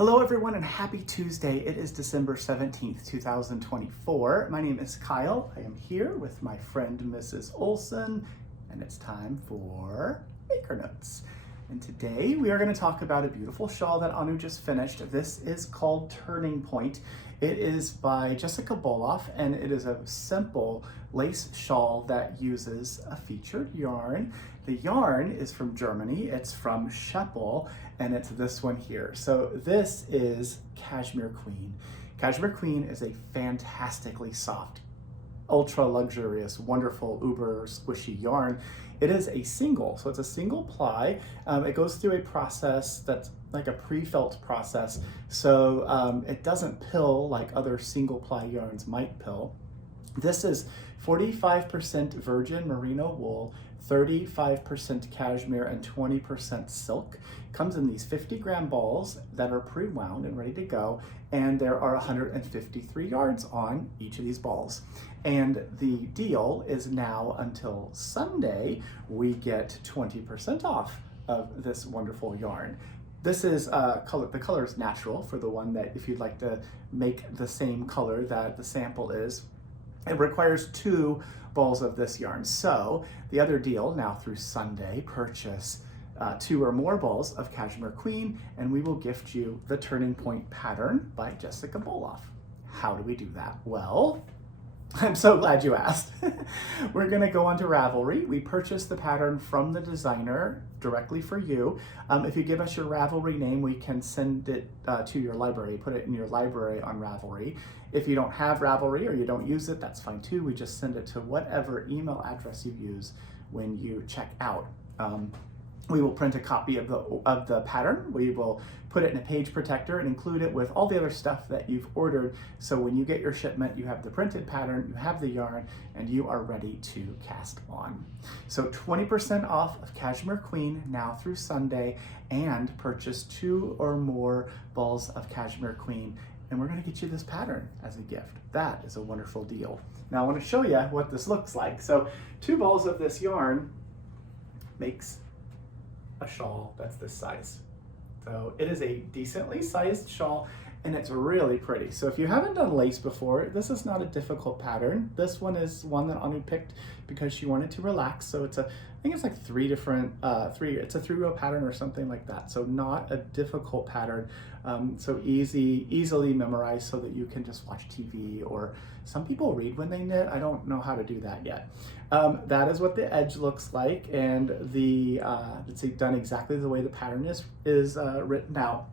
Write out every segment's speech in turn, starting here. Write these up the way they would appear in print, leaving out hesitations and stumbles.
Hello everyone and happy Tuesday. It is December 17th, 2024. My name is Kyle. I am here with my friend Mrs. Olson and it's time for Maker Notes. And today we are going to talk about a beautiful shawl that Anu just finished. This is called Turning Point. It is by Jessica Boloff and it is a simple lace shawl that uses a featured yarn. The yarn is from Germany. It's from Shawl and it's this one here. So this is Cashmere Queen. Cashmere Queen is a fantastically soft, ultra luxurious, wonderful, uber squishy yarn. It is a single, so it's a single ply. It goes through a process that's like a pre-felt process, so it doesn't pill like other single ply yarns might pill. This is 45% virgin merino wool, 35% cashmere, and 20% silk. Comes in these 50-gram balls that are pre-wound and ready to go, and there are 153 yards on each of these balls. And the deal is now until Sunday, we get 20% off of this wonderful yarn. This is the color is natural for the one that if you'd like to make the same color that the sample is. It requires 2 balls of this yarn. So the other deal now through Sunday, purchase 2 or more balls of Cashmere Queen and we will gift you the Turning Point pattern by Jessica Boloff. How do we do that? Well, I'm so glad you asked. We're gonna go onto Ravelry. We purchased the pattern from the designer directly for you. If you give us your Ravelry name, we can send it to your library, put it in your library on Ravelry. If you don't have Ravelry or you don't use it, that's fine too. We just send it to whatever email address you use when you check out. We will print a copy of the pattern. We will put it in a page protector and include it with all the other stuff that you've ordered. So when you get your shipment, you have the printed pattern, you have the yarn, and you are ready to cast on. So 20% off of Cashmere Queen now through Sunday, and purchase 2 or more balls of Cashmere Queen, and we're gonna get you this pattern as a gift. That is a wonderful deal. Now I wanna show you what this looks like. So 2 balls of this yarn makes a shawl that's this size. So it is a decently sized shawl and it's really pretty. So if you haven't done lace before, this is not a difficult pattern. This one is one that Anu picked because she wanted to relax. So it's I think it's like 3 different, it's a 3-row pattern or something like that. So not a difficult pattern. So easily memorized so that you can just watch TV, or some people read when they knit. I don't know how to do that yet. That is what the edge looks like, and it's done exactly the way the pattern is written out.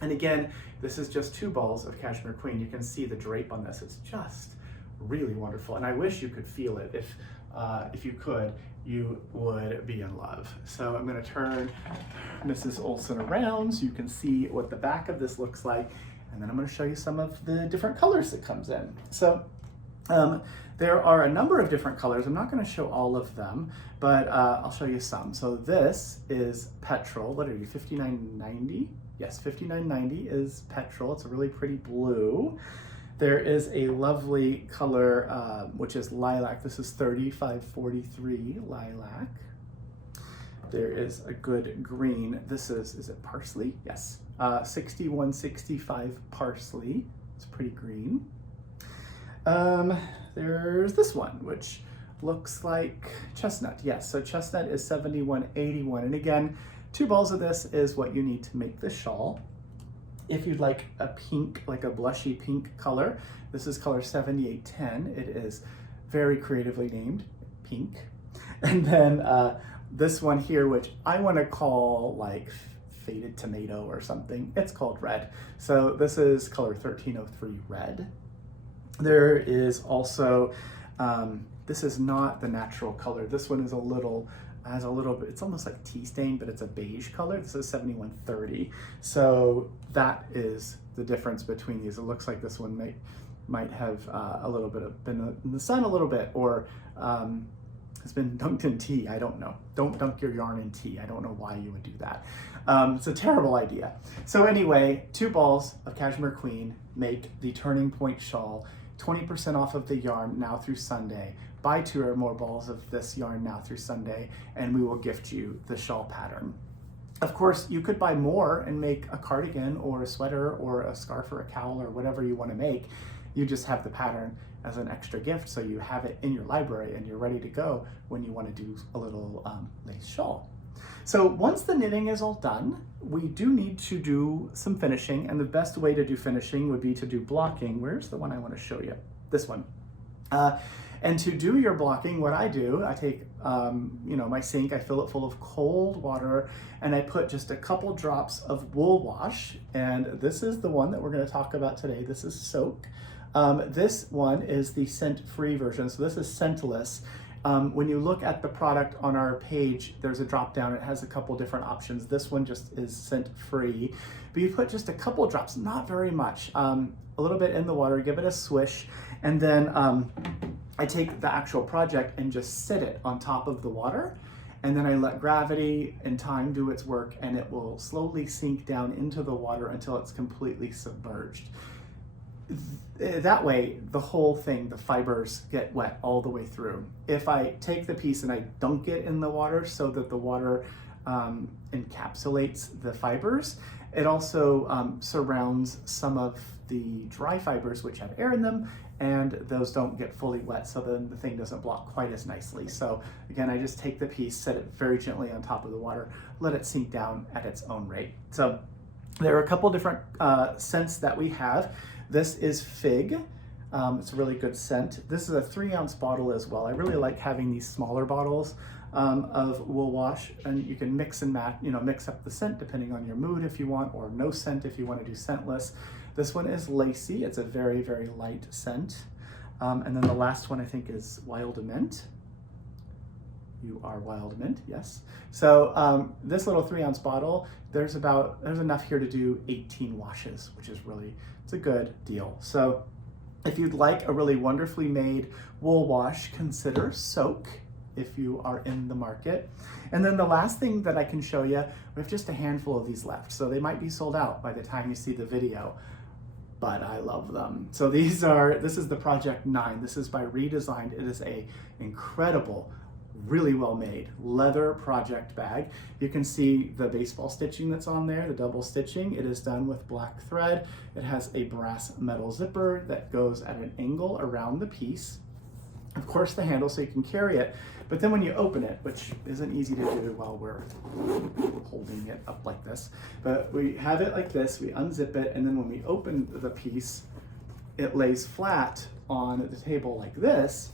And again, this is just 2 balls of Cashmere Queen. You can see the drape on this. It's just really wonderful. And I wish you could feel it. If you could, you would be in love. So I'm gonna turn Mrs. Olson around so you can see what the back of this looks like. And then I'm gonna show you some of the different colors that comes in. So there are a number of different colors. I'm not gonna show all of them, but I'll show you some. So this is Petrol. What are you, $59.90? Yes, $59.90 is Petrol. It's a really pretty blue. There is a lovely color, which is lilac. This is $35.43 lilac. There is a good green. This is it parsley? Yes, $61.65 parsley. It's pretty green. There's this one, which looks like chestnut. Yes, so chestnut is $71.81. And again, 2 balls of this is what you need to make the shawl. If you'd like a pink, like a blushy pink color, this is color 7810. It is very creatively named Pink. And then this one here, which I want to call like Faded Tomato or something, it's called Red. So this is color 1303 Red. There is also, this is not the natural color. This one is has a little bit, it's almost like tea stain, but it's a beige color. This is 7130. So that is the difference between these. It looks like this one might have a little bit of been in the sun a little bit, or has been dunked in tea. I don't know. Don't dunk your yarn in tea. I don't know why you would do that. It's a terrible idea. So anyway, 2 balls of Cashmere Queen make the Turning Point shawl. 20% off of the yarn now through Sunday. Buy 2 or more balls of this yarn now through Sunday, and we will gift you the shawl pattern. Of course, you could buy more and make a cardigan or a sweater or a scarf or a cowl or whatever you want to make. You just have the pattern as an extra gift, so you have it in your library and you're ready to go when you want to do a little lace shawl. So once the knitting is all done, we do need to do some finishing, and the best way to do finishing would be to do blocking. Where's the one I want to show you? This one. And to do your blocking, what I do, I take my sink, I fill it full of cold water, and I put just a couple drops of wool wash. And this is the one that we're going to talk about today. This is Soak. This one is the scent-free version, so this is scentless. When you look at the product on our page, there's a drop down. It has a couple different options. This one just is scent-free, but you put just a couple drops, not very much, a little bit in the water, give it a swish, and then I take the actual project and just sit it on top of the water, and then I let gravity and time do its work, and it will slowly sink down into the water until it's completely submerged. That way, the whole thing, the fibers get wet all the way through. If I take the piece and I dunk it in the water so that the water encapsulates the fibers, it also surrounds some of the dry fibers which have air in them, and those don't get fully wet, so then the thing doesn't block quite as nicely. So again, I just take the piece, set it very gently on top of the water, let it sink down at its own rate. So there are a couple different scents that we have. This is Fig. It's a really good scent. This is a 3-ounce bottle as well. I really like having these smaller bottles of wool wash, and you can mix and match, mix up the scent depending on your mood if you want, or no scent if you want to do scentless. This one is Lacy. It's a very, very light scent. And then the last one I think is Wild Mint. You are Wild Mint, yes. So this little 3-ounce bottle, there's enough here to do 18 washes, which is it's a good deal. So if you'd like a really wonderfully made wool wash, consider Soak if you are in the market. And then the last thing that I can show you, we have just a handful of these left, so they might be sold out by the time you see the video, but I love them. So this is the Project 9. This is by Redesigned. It is a incredible, really well made leather project bag. You can see the baseball stitching that's on there, the double stitching. It is done with black thread. It has a brass metal zipper that goes at an angle around the piece. Of course, the handle so you can carry it, but then when you open it, which isn't easy to do while we're holding it up like this, but we have it like this, we unzip it, and then when we open the piece, it lays flat on the table like this,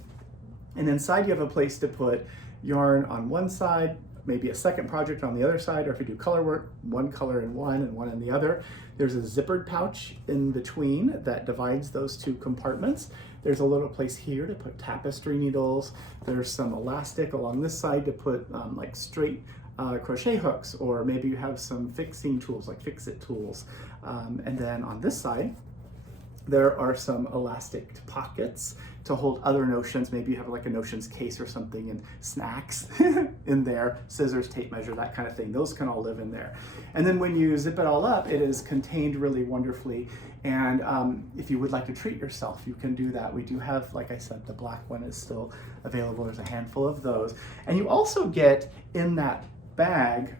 and inside you have a place to put yarn on one side, maybe a second project on the other side, or if you do color work, one color in one and one in the other. There's a zippered pouch in between that divides those two compartments. There's a little place here to put tapestry needles. There's some elastic along this side to put like straight crochet hooks, or maybe you have some fixing tools like fix-it tools. And then on this side, there are some elastic pockets to hold other notions. Maybe you have like a notions case or something, and snacks in there, scissors, tape measure, that kind of thing. Those can all live in there. And then when you zip it all up, it is contained really wonderfully. And if you would like to treat yourself, you can do that. We do have, like I said, the black one is still available. There's a handful of those. And you also get in that bag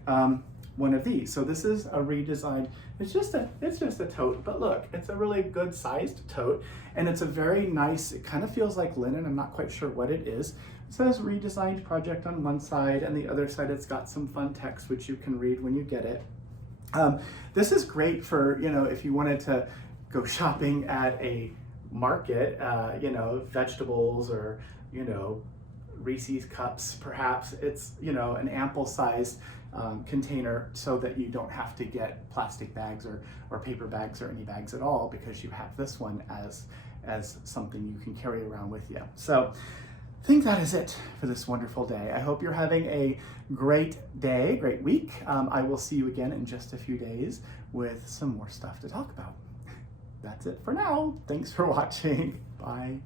one of these. So this is a redesigned, it's just a tote, but look, it's a really good sized tote, and it's a very nice, it kind of feels like linen. I'm not quite sure what it is. It says Redesigned Project on one side, and the other side it's got some fun text which you can read when you get it. This is great for, if you wanted to go shopping at a market, vegetables or, Reese's cups, perhaps. It's, an ample sized container so that you don't have to get plastic bags or paper bags or any bags at all, because you have this one as something you can carry around with you. So I think that is it for this wonderful day. I hope you're having a great day, great week. I will see you again in just a few days with some more stuff to talk about. That's it for now. Thanks for watching. Bye.